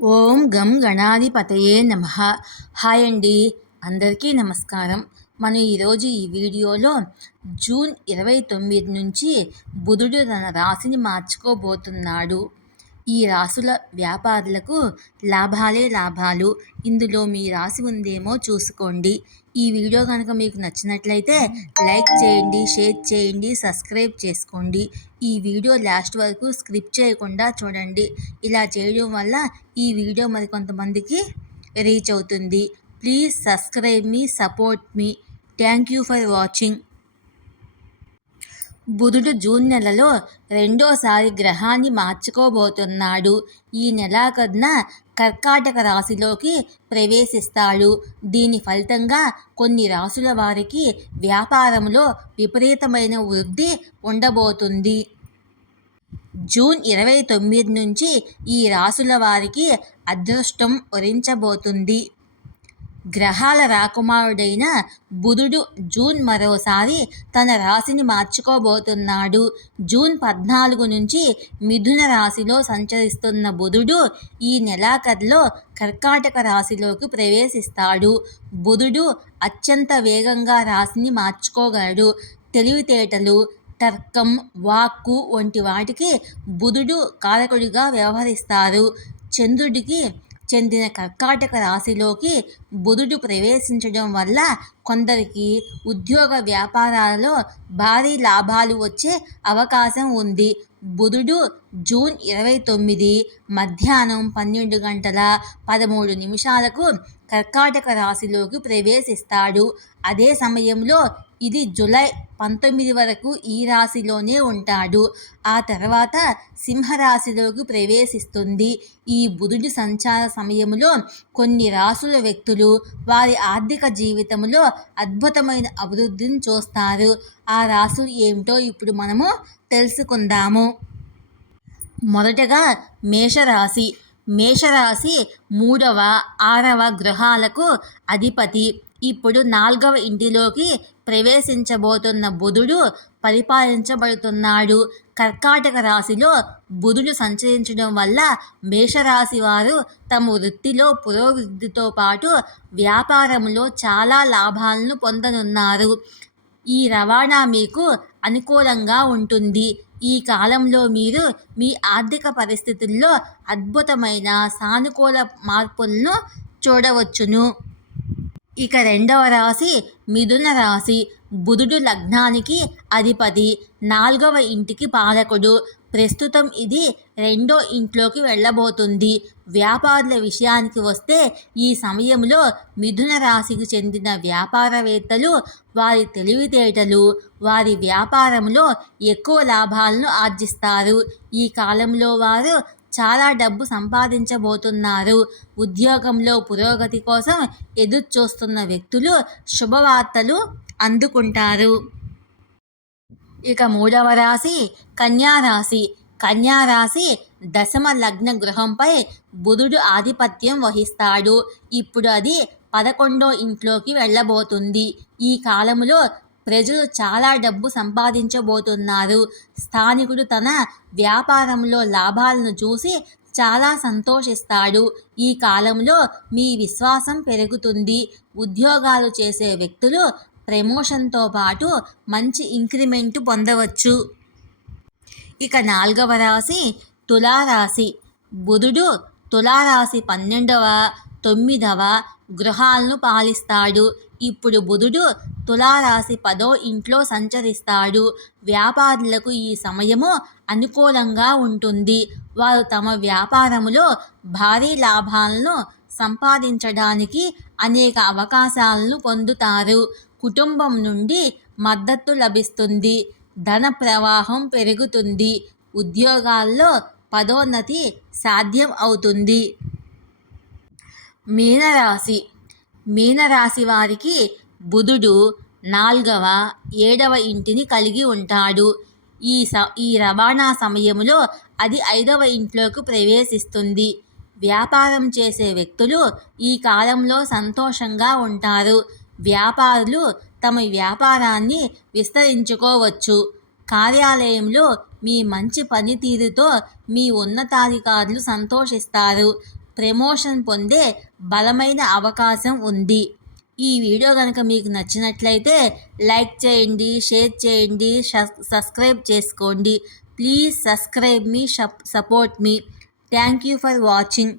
ఓం గం గణాధిపతయే నమః. హాయ్ అండి, అందరికీ నమస్కారం. మనం ఈరోజు ఈ వీడియోలో జూన్ 29 నుంచి బుధుడు తన రాశిని మార్చుకోబోతున్నాడు. ఈ రాసుల వ్యాపారులకు లాభాలే లాభాలు. ఇందులో మీ రాశి ఉందేమో చూసుకోండి. ఈ వీడియో కనుక మీకు నచ్చినట్లయితే లైక్ చేయండి, షేర్ చేయండి, సబ్స్క్రైబ్ చేసుకోండి. ఈ వీడియో లాస్ట్ వరకు స్కిప్ చేయకుండా చూడండి. ఇలా చేయడం వల్ల ఈ వీడియో మరికొంతమందికి రీచ్ అవుతుంది. Please subscribe me, support me. Thank you for watching. బుధుడు జూన్ నెలలో రెండోసారి గ్రహాన్ని మార్చుకోబోతున్నాడు. ఈ నెలాఖరున కర్కాటక రాశిలోకి ప్రవేశిస్తాడు. దీని ఫలితంగా కొన్ని రాశుల వారికి వ్యాపారంలో విపరీతమైన వృద్ధి ఉండబోతుంది. జూన్ 29 నుంచి ఈ రాశుల వారికి అదృష్టం వరించబోతుంది. గ్రహాల రాకుమారుడైన బుధుడు జూన్ మరోసారి తన రాశిని మార్చుకోబోతున్నాడు. జూన్ 14 నుంచి మిథున రాశిలో సంచరిస్తున్న బుధుడు ఈ నెలాఖరులో కర్కాటక రాశిలోకి ప్రవేశిస్తాడు. బుధుడు అత్యంత వేగంగా రాశిని మార్చుకోగలడు. తెలివితేటలు, తర్కం, వాక్కు వంటి వాటికి బుధుడు కారకుడిగా వ్యవహరిస్తారు. చంద్రుడికి చెందిన కర్కాటక రాశిలోకి బుధుడు ప్రవేశించడం వల్ల కొందరికి ఉద్యోగ వ్యాపారాలలో భారీ లాభాలు వచ్చే అవకాశం ఉంది. బుధుడు జూన్ 29 మధ్యాహ్నం 12:13 కర్కాటక రాశిలోకి ప్రవేశిస్తాడు. అదే సమయంలో ఇది జూలై 19 వరకు ఈ రాశిలోనే ఉంటాడు. ఆ తర్వాత సింహరాశిలోకి ప్రవేశిస్తుంది. ఈ బుధుడి సంచార సమయంలో కొన్ని రాశుల వ్యక్తులు వారి ఆర్థిక జీవితంలో అద్భుతమైన అభివృద్ధిని చూస్తారు. ఆ రాశులు ఏమిటో ఇప్పుడు మనము తెలుసుకుందాము. మొదటగా మేషరాశి. మేషరాశి 3వ, 6వ గృహాలకు అధిపతి. ఇప్పుడు 4వ ఇంటిలోకి ప్రవేశించబోతున్న బుధుడు పరిపాలించబడుతున్నాడు. కర్కాటక రాశిలో బుధుడు సంచరించడం వల్ల మేషరాశి వారు తమ వృత్తిలో పురోభివృద్ధితో పాటు వ్యాపారంలో చాలా లాభాలను పొందనున్నారు. ఈ రవాణా మీకు అనుకూలంగా ఉంటుంది. ఈ కాలంలో మీరు మీ ఆర్థిక పరిస్థితుల్లో అద్భుతమైన సానుకూల మార్పులను చూడవచ్చును. ఇక రెండవ రాశి మిథున రాశి. బుధుడు లగ్నానికి అధిపతి, 4వ ఇంటికి పాలకుడు. ప్రస్తుతం ఇది 2వ ఇంట్లోకి వెళ్ళబోతుంది. వ్యాపారుల విషయానికి వస్తే ఈ సమయంలో మిథున రాశికి చెందిన వ్యాపారవేత్తలు వారి తెలివితేటలు వారి వ్యాపారంలో ఎక్కువ లాభాలను ఆర్జిస్తారు. ఈ కాలంలో వారు చాలా డబ్బు సంపాదించబోతున్నారు. ఉద్యోగంలో పురోగతి కోసం ఎదురుచూస్తున్న వ్యక్తులు శుభవార్తలు అందుకుంటారు. ఇక 3వ రాశి కన్యారాశి. కన్యారాశి 10వ లగ్న గృహంపై బుధుడు ఆధిపత్యం వహిస్తాడు. ఇప్పుడు అది 11వ ఇంట్లోకి వెళ్ళబోతుంది. ఈ కాలంలో ప్రజలు చాలా డబ్బు సంపాదించబోతున్నారు. స్థానికుడు తన వ్యాపారంలో లాభాలను చూసి చాలా సంతోషిస్తాడు. ఈ కాలంలో మీ విశ్వాసం పెరుగుతుంది. ఉద్యోగాలు చేసే వ్యక్తులు ప్రమోషన్తో పాటు మంచి ఇంక్రిమెంట్ పొందవచ్చు. ఇక 4వ రాశి తులారాశి. బుధుడు తులారాశి 12వ, 9వ గృహాలను పాలిస్తాడు. ఇప్పుడు బుధుడు తులారాశి 10వ ఇంట్లో సంచరిస్తాడు. వ్యాపారులకు ఈ సమయము అనుకూలంగా ఉంటుంది. వారు తమ వ్యాపారములో భారీ లాభాలను సంపాదించడానికి అనేక అవకాశాలను పొందుతారు. కుటుంబం నుండి మద్దతు లభిస్తుంది. ధన ప్రవాహం పెరుగుతుంది. ఉద్యోగాల్లో పదోన్నతి సాధ్యం అవుతుంది. మీనరాశి. మీనరాశి వారికి బుధుడు 4వ, 7వ ఇంటిని కలిగి ఉంటాడు. ఈ రవాణా సమయంలో అది 5వ ఇంట్లోకి ప్రవేశిస్తుంది. వ్యాపారం చేసే వ్యక్తులు ఈ కాలంలో సంతోషంగా ఉంటారు. వ్యాపారులు తమ వ్యాపారాన్ని విస్తరించుకోవచ్చు. కార్యాలయంలో మీ మంచి పనితీరుతో మీ ఉన్నతాధికారులు సంతోషిస్తారు. ప్రమోషన్ పొందే బలమైన అవకాశం ఉంది. ఈ వీడియో కనుక మీకు నచ్చినట్లయితే లైక్ చేయండి, షేర్ చేయండి, సబ్స్క్రైబ్ చేసుకోండి. Please subscribe me, support me. Thank you for watching.